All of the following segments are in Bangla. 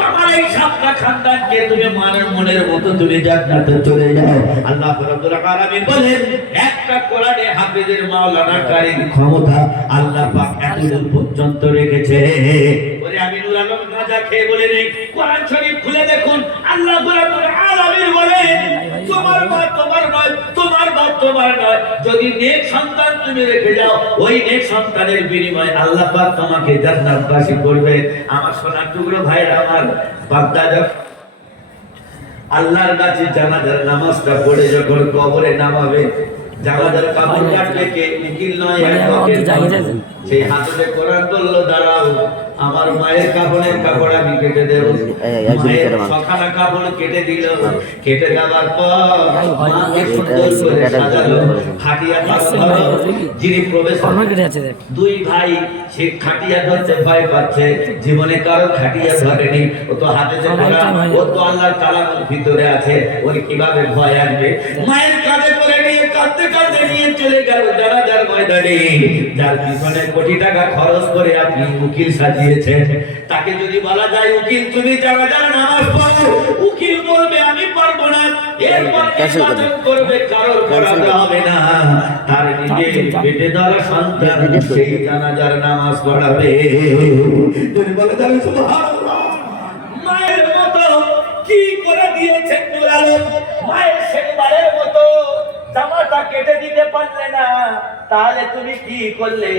তোমার এই সাতটা খানদানকে তুমি মানের মনের মতো তুমি জান্নাতে চলে যাও। আল্লাহ রাব্বুল আলামিন বলেন একটা কোরআনে হাফেজের মাওলানা কারীর ক্ষমতা আল্লাহ পাক এতদূর পর্যন্ত রেখেছে। ওরে আমি নূর আলম গাজা খেয়ে বলে নেই, কোরআন শরীফ খুলে দেখুন। আল্লাহ রাব্বুল আলামিন বলেন তোমার মা তোমার নয়, তোমার বাপ তোমার নয়, যদি নেক সন্তান তুমি রেখে যাও ওই নেক সন্তানের বিনিময়ে আল্লাহ পাক তোমাকে জান্নাতবাসী করবে। আমার সোনার টুকরো ভাইরা আমার বাগদাদ আল্লাহর কাছে জানাজার নামাজটা পড়ে যখন কবরে নামাবে, জানাজার কাপড় কাটলে কে উকিল নয় সেই হাতে কোরআন বলল দাঁড়াও আমার মায়ের কাপড়ের কাপড় আমি কেটে দেব। মায়ের সখানা কাপড় কেটে দিল, কেটে দেওয়ার পর মাকে সুন্দর করে সাজালো। খাটিয়া যিনি প্রবেশ দুই ভাই সে খাটিয়া ধরতে ভয় পাচ্ছে, জীবনে কারো খাটিয়া ধরেনি, ও তো হাতে ও তো আল্লাহর কালামের ভিতরে আছে, ওর কিভাবে ভয় আসবে। মায়ের কাঁধে করে নিয়ে কাঁদতে কাঁদতে নিয়ে চলে গেল জানাজার ময়দানে। যার পিছনে কোটি টাকা খরচ করে আপনি উকিল সাজিয়েছেন, তাকে যদি বলা যায় উকিল তুমি জানাজার নামাজ পড়ো, উকিল বলবে আমি পারবো না, এরপর নির্বাচন করবে কারোর করাতে হবে না, তার নিজে পেটে ধরা সন্তান সেই জানাজার নামাজ পড়াবে। তুমি বলে যাবে সুবহানাল্লাহ। মায়ের মতো কি করে দিয়েছেন নূর আলম, মায়ের শেষবারের মতো জামাটা কেটে দিতে পারলে না, তাহলে তুমি কি করলে?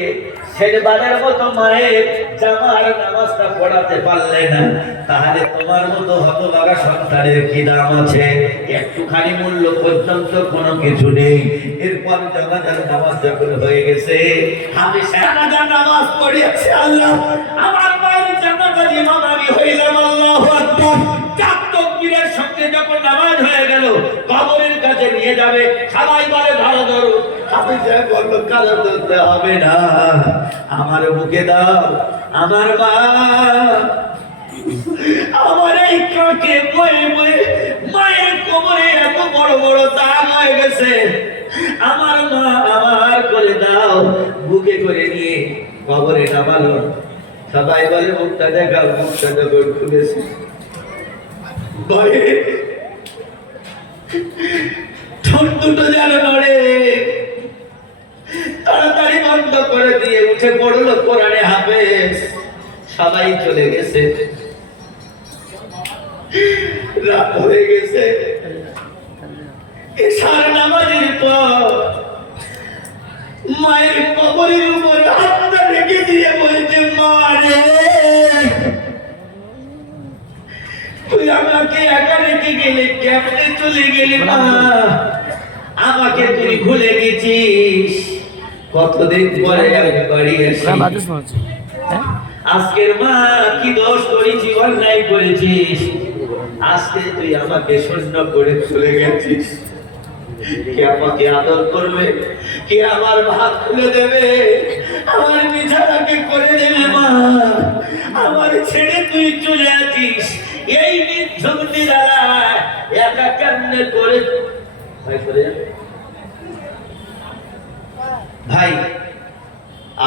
শেষবারের মতো মায়ের জামার নামাজটা পড়াতে পারলে না, তাহলে তোমার মতো হতভাগা সন্তানের কি দাম আছে? একটুখানি মূল্য পর্যন্ত কোনো কিছু নেই। এরপর জানাজার নামাজ যখন হয়ে গেছে, আমি জানাজার নামাজ পড়িয়েছি, আল্লাহ আমার মায়ের জানাজার ইমাম আমি হইলাম, আল্লাহু আকবার। চার তাকবীরের সঙ্গে যখন নামাজ হয়ে গেল, কবরের কাছে নিয়ে যাবে, সবাই বলে ধরো ধরো। আমি যে বললো কারো ধরতে হবে না, আমার বুকে দাও আমার মা। আমার এই কাকে বয়ে বয়ে মায়ের কোমরে এত বড় বড় দাগ হয়ে গেছে, আমার মা আমার করে দাও। বুকে করে নিয়ে কবরে নামালো। সবাই বলে মুখটা দেখাও, মুখটা দেখো খুলেছে। ঠোঁট দুটো যেন নড়ে, তাড়াতাড়ি বন্ধ করে দিয়ে উঠে পড়লো কোরআনে হাফেজ। সবাই চলে গেছে, রাত হয়ে গেছে। এশার নামাজের পর মায়ের কবরের উপর হাতটা রেখে দিয়ে বলছে মা রে, তুই আমাকে একা রেখে গেলে, কেমনে চলে গেলি মা? আমাকে তুই ভুলে গেছিস। কতদিন পরে আমি বাড়ি এসে আজকের মা কি দোষ করেছি, অন্যায় করেছিস, আজকে তুই আমাকে শূন্য করে চলে গেছিস। কে আমাকে আদর করবে, কে আমার ভাত খুলে দেবে, আমার বিছানাকে করে দেবে মা? আমার ছেড়ে তুই চলে আছিস এই নির্ঝুম নিরালায়, একা কেমনে করে? ভাই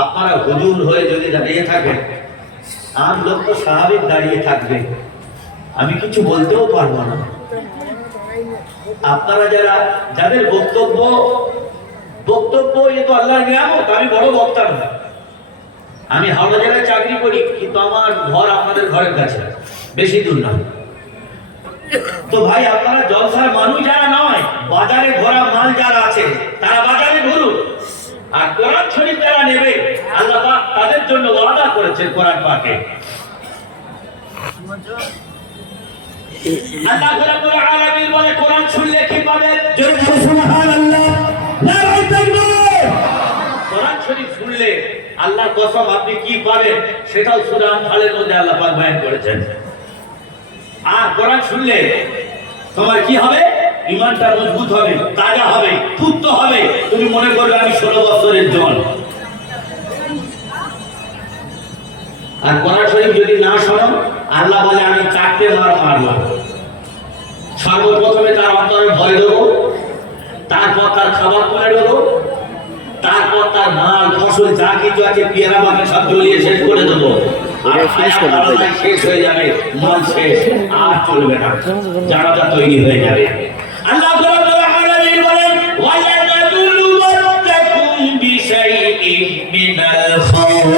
আপনারা হুজুর হয়ে যদি দাঁড়িয়ে থাকেন, আর লোক তো স্বাভাবিক দাঁড়িয়ে থাকবে, আমি কিছু বলতেও পারবো না। আপনারা যারা যাদের বক্তব্য এ তো আল্লাহর নিয়ামত, আমি বড় বক্তা না, আমি হাওড়া জেলায় চাকরি করি, কিন্তু আমার ঘর আপনাদের ঘরের কাছে, বেশি দূর না। তো ভাই আপনারা জলসার মানুষ যারা নয়, বাজারে ঘোরা মাল যারা আছে তারা বাজারে ঘুরুন, আর কোরআন শরীফ যারা নেবে আল্লাহ পাক তাদের জন্য ওয়াদা করেছেন কোরআন পাকে। আল্লাহ রাব্বুল আলামিন বলে কোরআন শুনলে কি পাবেন? সুবহানাল্লাহ, নারায়ে তাকবীর। কোরআন শরীফ শুনলে আল্লাহর কসম আপনি কি পাবেন সেটাও সূরা আনফালের মধ্যে আল্লাহ পাক বয়ান করেছেন। আর কোরআন শুনলে তোমার কি হবে? ঈমানটা মজবুত হবে, তাজা হবে, পুষ্ট হবে। তুমি মনে করবে আমি 16 বছরের জন। আর কোরআন শরীফ যদি না শোনো, আল্লাহ বলে আমি 4টে মার মারবো। সর্বপ্রথমে তার অন্তরে ভয় দেবো, তারপর তার খাবার করে দেবো, তারপর তার মাল ফসল যা কিছু আছে পেয়ারা বাগান সব জ্বলিয়ে শেষ করে দেবো। আর শেষ হয়ে যাবে, মাল শেষ, আর চলবে না, জানাজা তৈরি হয়ে যাবে। আল্লাহ রাব্বুল আলামিন বলেন ওয়ালানাবলুওয়ান্নাকুম বিশাইইন মিনাল খাউফ।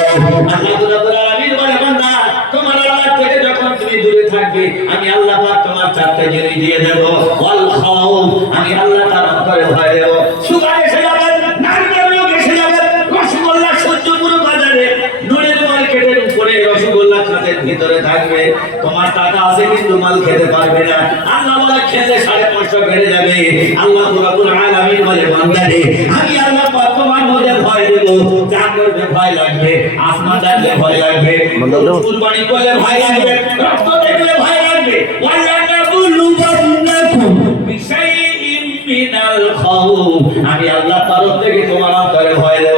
আল্লাহ রাব্বুল আলামিন বলেন বান্দা তোমার আল্লাহ থেকে যখন তুমি দূরে থাকবে আমি আল্লাহ পাক তোমার চারটি জিনিস দিয়ে দেব। ওয়াল খাউফ, আমি আল্লাহ তার অন্তরে ভয় দেব। সুগার এসে যাবে, নারকেল রোগ এসে যাবে, রসগোল্লা সহ্যপুর বাজারে নুনের মার্কেটের উপরে রসগোল্লা খাতের ভিতরে থাকবে, তোমার টাকা আছে কিন্তু মাল খেতে পারবে না। আল্লাহ বলে খেলে 550 বেড়ে যাবে। আল্লাহ রাব্বুল আলামিন বলে বান্দারে আমি আল্লাহ পাক তোমার মধ্যে ভয় দেব, যা করবে ভয় লাগবে, আসমান দেখলে ভয় লাগবে, কুরবানি করলে ভয় লাগবে, রক্ত দেখলে ভয় লাগবে। ওয়ালানাবলুওয়ান্নাকুম বিশাইইন মিনাল খাউফ, আমি আল্লাহ তরফ থেকে তোমার অন্তরে ভয় দেব।